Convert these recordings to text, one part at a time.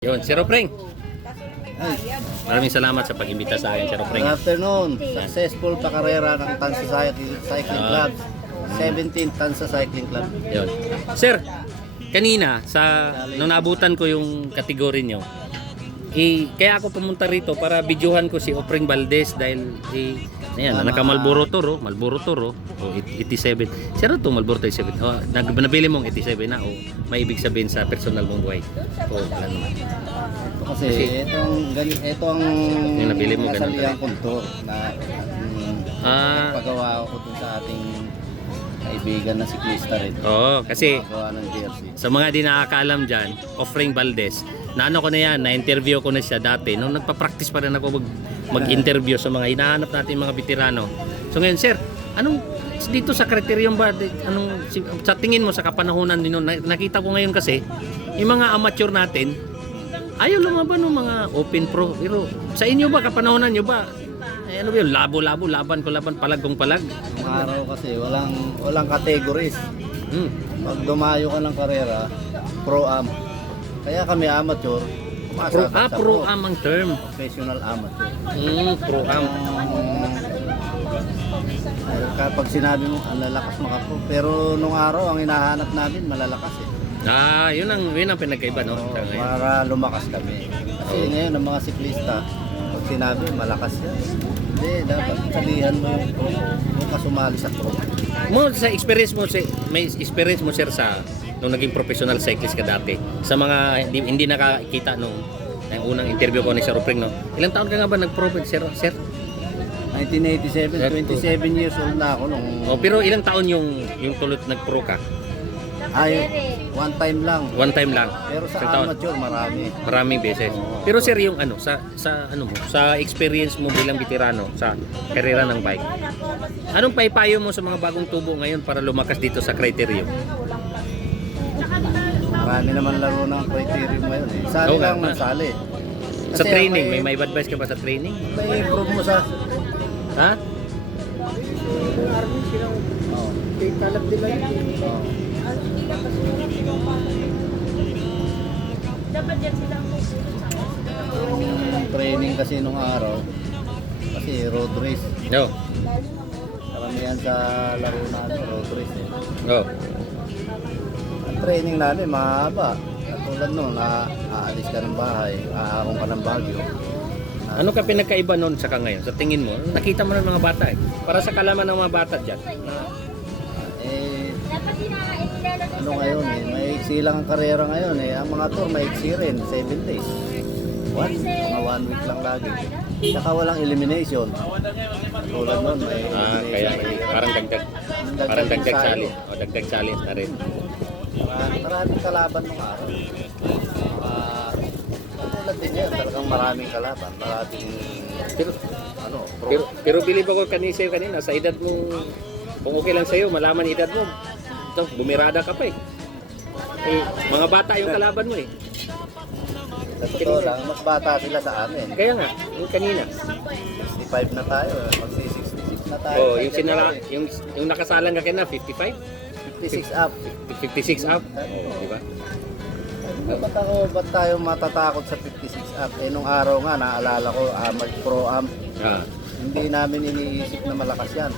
Yun, Sir Opreng. Ay, Maraming salamat sa pag-imbita sa akin, Sir Opreng. good afternoon. Successful pa karera ng Tansa Cycling Club. 17 Tansa Cycling Club. Yun. Sir, kanina nung naabutan ko yung kategory nyo, kaya ako pumunta rito para videohan ko si Opreng Valdez dahil ayan, naka Marlboro Toro, o 87. Sir, ito Marlboro 87. Nabili mong 87 na may ibig sabihin sa personal mong buhay. Wala naman. Kasi ito ang yung nabili mo ganun nasalihan kultur na pagawa ko dun sa ating kaibigan na siklista rin. Oo, kasi Pagawa ng jersey. sa mga di nakakaalam dyan, Opreng Valdez, naano ko na yan, na-interview ko na siya dati. Nung nagpa-practice pa rin ako mag-interview sa mga hinahanap natin mga veterano. So ngayon, sir, anong dito sa kriterium ba, sa tingin mo sa kapanahunan din, nakita ko ngayon kasi, yung mga amateur natin, ayaw lumaban ng mga open pro. Pero sa inyo ba, kapanahunan nyo ba, ano ba yun, labo-labo, laban ko laban, palag kong palag? Ang araw kasi walang categories. Pag dumayo ka ng karera, pro-am. Kaya kami amateur, pumasok sa Pro-am ang term. professional amateur. Pro-am. Kapag sinabi mo, ang lalakas makapro. Pero nung araw, ang hinahanap namin, malalakas eh. Yun ang pinagkaiba, no? Oo, Sa ngayon. para lumakas kami. Kasi ngayon, ang mga siklista, pag sinabi, malakas yan. Hindi, dapat salihan mo yung pro. Huwag ka sumali sa pro. Sa experience mo, may experience mo, sir, nung naging professional cyclist ka dati, sa mga hindi nakakita nung unang interview ko ni Sir Opreng, no? Ilang taon ka nga ba nag-pro, sir? 1987, 27 years old na ako nung... Pero ilang taon yung tulot nag-pro ka? One time lang. One time lang. Pero sa Isang taon? amateur, marami. Maraming beses. Pero sir, yung sa experience mo bilang veterano sa karera ng bike, anong paipayo mo sa mga bagong tubo ngayon para lumakas dito sa criterium? Marami naman laro ng criterium ngayon eh. Sali Oo nga, lang ng sali. Sa Kasi training, ang may advice ka ba sa training? may improve mo sa... Ha? Oh. Kalap nila yun. Oh. Dapat yan sila ang susunod sa Yung training kasi nung araw, kasi road race. No. Karamihan sa laro natin, road race eh. Oh. Ang training natin, mahaba. Katulad nun, aalis ka ng bahay, aahong ka ng Baguio. Ano ka pinagkaiba noon sa ngayon? Sa tingin mo, nakita mo ng mga bata eh. Para sa kalaman ng mga bata dyan. Ano ngayon eh, maiksi lang ang karera ngayon eh. Ang mga tour maiksi rin, 7 days. Mga 1 week lang lagi. Saka walang elimination. Tulad nun, may Kaya elimination. parang dagdag challenge. O dagdag challenge na rin. Maraming kalaban nung araw. Katulad din yan, talagang maraming kalaban. Maraming, Pero, pro. pero believe ako kanina sa edad mo, kung okay lang sa'yo, malaman edad mo. Ito, bumirada ka pa eh. Mga bata yung kalaban mo eh. Sa totoo lang, mas bata sila sa amin. Kaya nga, yung kanina. 65 na tayo, magsi-66 na tayo. Yung nakasalang ka kina, 55? 56 up. 56 up? Di ba? Ba't tayo matatakot sa 56 up? Eh, nung araw nga, naalala ko, mag-pro-am. Hindi namin iniisip na malakas yan.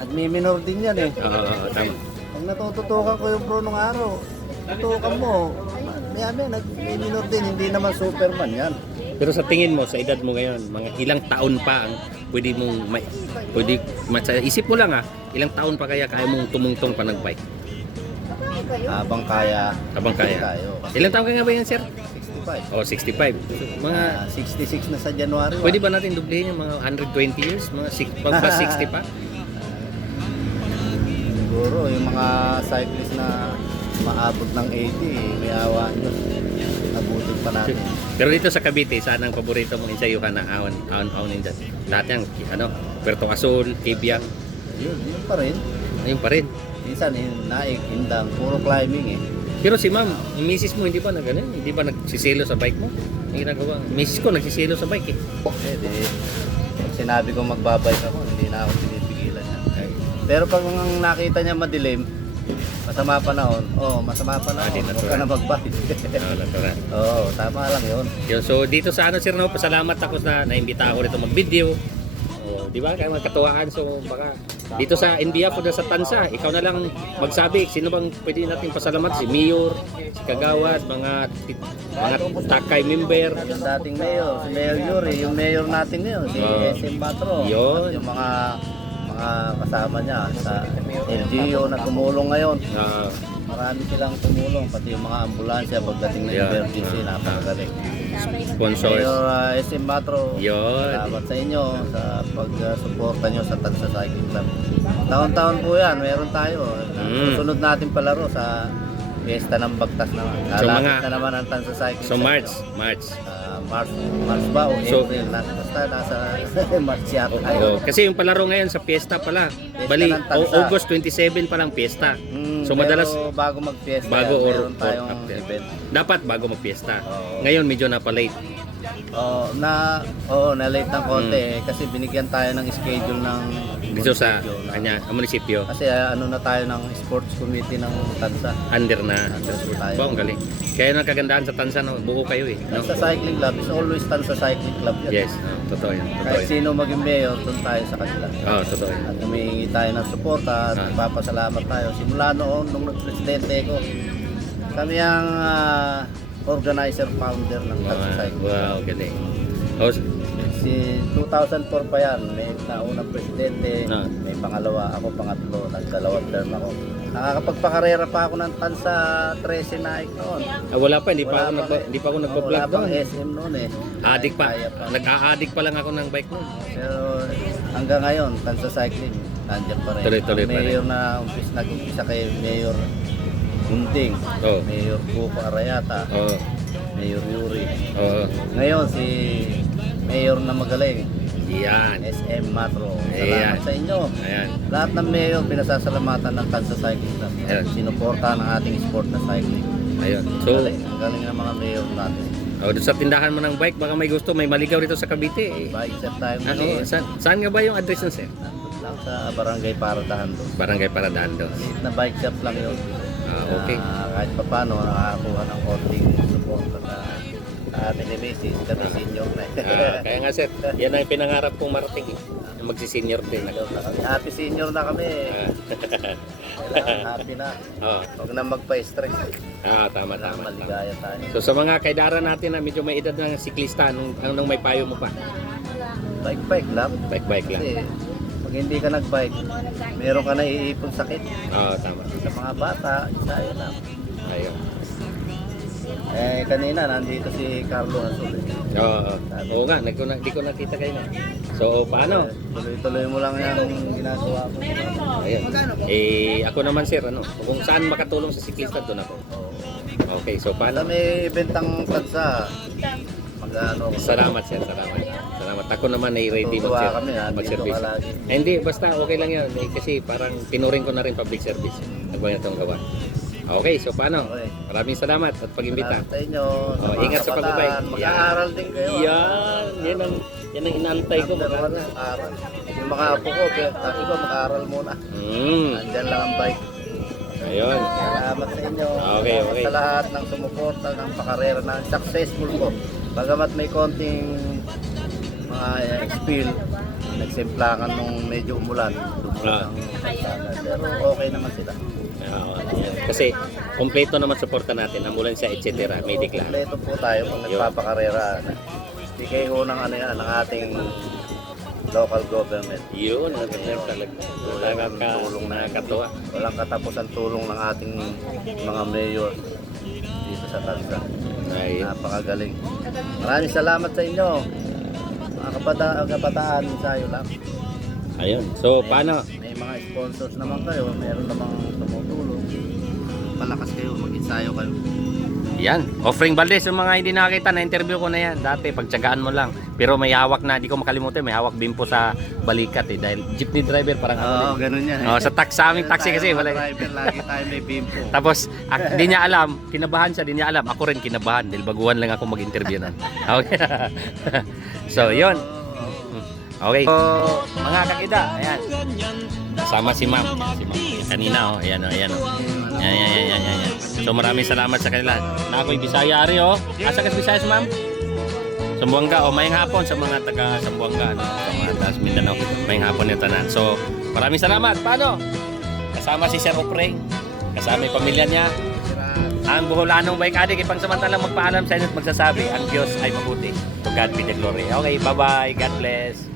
Nagmi-minor din yan eh. Tama. Pag natututukan ko yung pro nung araw, tutukan mo, nagmi-minor din, hindi naman Superman yan. Pero sa tingin mo, sa edad mo ngayon, mga ilang taon pa ang pwede mong sa isip mo lang ilang taon pa kaya mong tumungtong pa ng-bike? Habang kaya. Tayo. Ilang taon ka nga ba yan, sir? 65. 65. Mga 66 na sa January. pwede ba natin dublihin yung mga 120 years? Mga 60 pa? Siguro, yung mga cyclist na maabot ng 80, may awa nyo. Nabutin pa natin. Pero dito sa Cavite, saan ang paborito mong ensayuhan na ahon-ahonin dyan? Lahat yan, Puerto Azul, Kibyang, Yun pa rin. ayun pa rin. Minsan, naik, indang, puro climbing eh. Pero si ma'am, yung misis mo hindi ba hindi ba nagsiselo sa bike mo? Ang ginagawa. Misis ko nagsiselo sa bike eh. Pag sinabi ko magbabike ako, hindi na ako pinipigilan niya. Pero pag nakita niya madilim, Masama panahon. Masama panahon. di Huwag natural. ka na magbalik. Natural. Tama lang yun. Yun, so dito sa sir, no, pasalamat ako na naimbita ako rito mag-video. Di ba? Kaya magkatuwaan. So baka dito sa NBF o sa Tansa, ikaw na lang magsabi, sino bang pwede natin pasalamat? Si Mayor, si Kagawad, mga Takay member. Yung dating mayor, si Mayor Yuri, yung mayor natin ngayon, si SM Matro. Yun. At yung mga kasama niya sa LGU na tumulong ngayon. Marami silang tumulong, pati yung mga ambulansya pagdating ng emergency, napakagaling. Sponsors. Mayor SM Matro, Yun. salamat sa inyo sa pag-suporta nyo sa Tansa Cycling Club. Taon-taon po yan, meron tayo. Sunod natin palaro sa Fiesta ng Bagtas naman. So, Lalapit na naman ang Tansa Cycling So Club. March. March ba o So- April na? Basta nasa March yata. Kasi yung palaro ngayon sa Fiesta pala. Bali, ng Tansa. August 27 pa lang Fiesta. So Pero madalas bago mag-fiesta, bago or meron tayong after. event. Dapat bago mag-fiesta. Oo. Ngayon medyo na-late. Na-late ng konti kasi binigyan tayo ng schedule ng Dito sa munisipyo na- kanya, munisipyo. Kasi ano na tayo ng sports committee ng Tansa. Under na. Under tayo. Ba, ang galing. Kaya ang kagandahan sa Tansa, no, buo kayo eh. No? Tansa Cycling Club is always Tansa Cycling Club yan. Yes, totoo yan. Totoo Kahit yan. sino maging mayor, doon tayo sa kanila. Totoo yan. At humihingi tayo ng suporta at Ah. papasalamat tayo. Simula noon, nung nag-presidente ko, kami ang organizer founder ng Tansa Cycling Club. Wow, galing. Oh, Si 2004 pa yan, may naunang presidente, Ah. may pangalawa, ako pangatlo, nagdalawang term ako. Nakakapagpakarera pa ako ng Tansa 13 Nike noon. wala pa, hindi pa Wala ako hindi pa ako nagbo-vlog Wala pang doon. SM noon eh. Adik pa. Kaya Nag-a-addict pa lang ako ng bike noon. Pero hanggang ngayon, Tansa Cycling, nandiyan pa rin. Tuloy-tuloy Ang pa rin. mayor na nag-umpisa kay Mayor Gunting, Oh. Mayor Cuco Arayata, Oo. Mayor Yuri. Oo. Ngayon si Mayor na magaling, Yan. SM Matro. Ayan. Salamat sa inyo. Ayan. Lahat ng mayor pinasasalamatan ng Tansa Cycling Club. Ayan. Sinuporta ng ating sport na cycling. Ayun. So, Ang galing ng mga mayor natin. doon sa tindahan mo ng bike, baka may gusto, may maligaw rito sa Cavite. Eh. Bike set tayo Ano, muli. saan nga ba yung address ng sir? Nandun lang sa Barangay Paradahan doon. Barangay Paradaan doon. Na bike shop lang yun. Okay. Kahit pa paano, nakakakuha ng konting support sa atin ni Macy's. Kami senior na. Kaya nga sir, yan ang pinangarap kong marating. Eh. Mag-senior din ako. Happy senior na kami. Kailangan happy na. Oo. Huwag na magpa-stress. Tama. Kailangan maligaya tayo. So sa mga kaidara natin na medyo may edad ng siklista, anong may payo mo pa? Bike lang. Bike lang. Kasi pag hindi ka nag-bike, meron ka na iipon sakit. Tama. Sa mga bata, isayo lang. Ayun. Kanina, nandito si Carlo Azul. Oo nga, hindi ko nakita kayo na. So, paano? Tuloy-tuloy mo lang yung ginagawa ko. Ayun. Ako naman sir, kung saan makatulong sa siklista, doon ako. Okay, so Paano paano? may ibentang Tansa, mag-ano ko. Salamat sir, salamat. Ako naman ay ready Tutuwa kami, nandito mag-service. ka lagi. Hindi, basta okay lang yan. Kasi parang tinuring ko na rin public service. Nagbawa itong gawa. Okay, so paano? Okay. Maraming salamat at pag-imbita. Salamat sa inyo. mga Ingat sa kabataan. pagbabay. Mag-aaral din kayo. Yan ang inaantay ko. Number one, mag-aaral. Yung mga apo ko, sabi ko, mag-aaral muna. Andyan lang ang bike. Ayun. Salamat sa inyo. Okay. Salamat sa lahat ng sumuporta ng pakarera na successful po. Bagamat may konting mga spill, nagsimplakan nung medyo umulan. Dumulan ang kalsada. Pero okay naman sila. Yan. Kasi kompleto naman suporta natin, ambulansya, etc. Medical. Kompleto po tayo kung nagpapakarera. Hindi kayo ng ano yan, ng ating local government. Yun, talaga. Nakakatuwa. Walang katapusan tulong ng ating mga mayor dito sa Tansa. Ay, Napakagaling. Maraming salamat sa inyo. Mga kabataan, ensayo lang. ayun. So, paano? May mga sponsors naman kayo, meron namang tumutulong. Malakas kayo, mag-ensayo kayo. Yan, Offering Valdez, yung mga hindi nakakita, na-interview ko na yan. Dati, pagtsagaan mo lang. Pero may hawak na, di ko makalimutan, may hawak din po sa balikat eh. Dahil jeepney driver, parang Oo, ganun yan. sa aming taxi kasi. Tayo, Wala. mga driver, lagi tayo may bimpo. Tapos, di niya alam, kinabahan siya, di niya alam. Ako rin kinabahan, dahil baguhan lang ako mag-interview nun. Okay. So, yun. Okay. So, mga kakida, ayan. Kasama si ma'am. Si ma'am. Kanina, oh. Ayan, oh. Ayan, oh. Ayan. So, maraming salamat sa kanila. Na ako'y Bisaya, Ari, oh. Asa ka sa Bisayas, ma'am? Sambuanga, o mayang hapon sa mga taga Sambuanga, no? Sa mga taga Mindanao, mayang hapon yung tanan. So, maraming salamat. Paano? Kasama si Sir Ofreng, kasama yung pamilya niya. Ang Buholanong Bike Addict, ipang samantalang magpaalam sa inyo at magsasabi, ang Diyos ay mabuti. To God be the glory. Okay, bye-bye. God bless.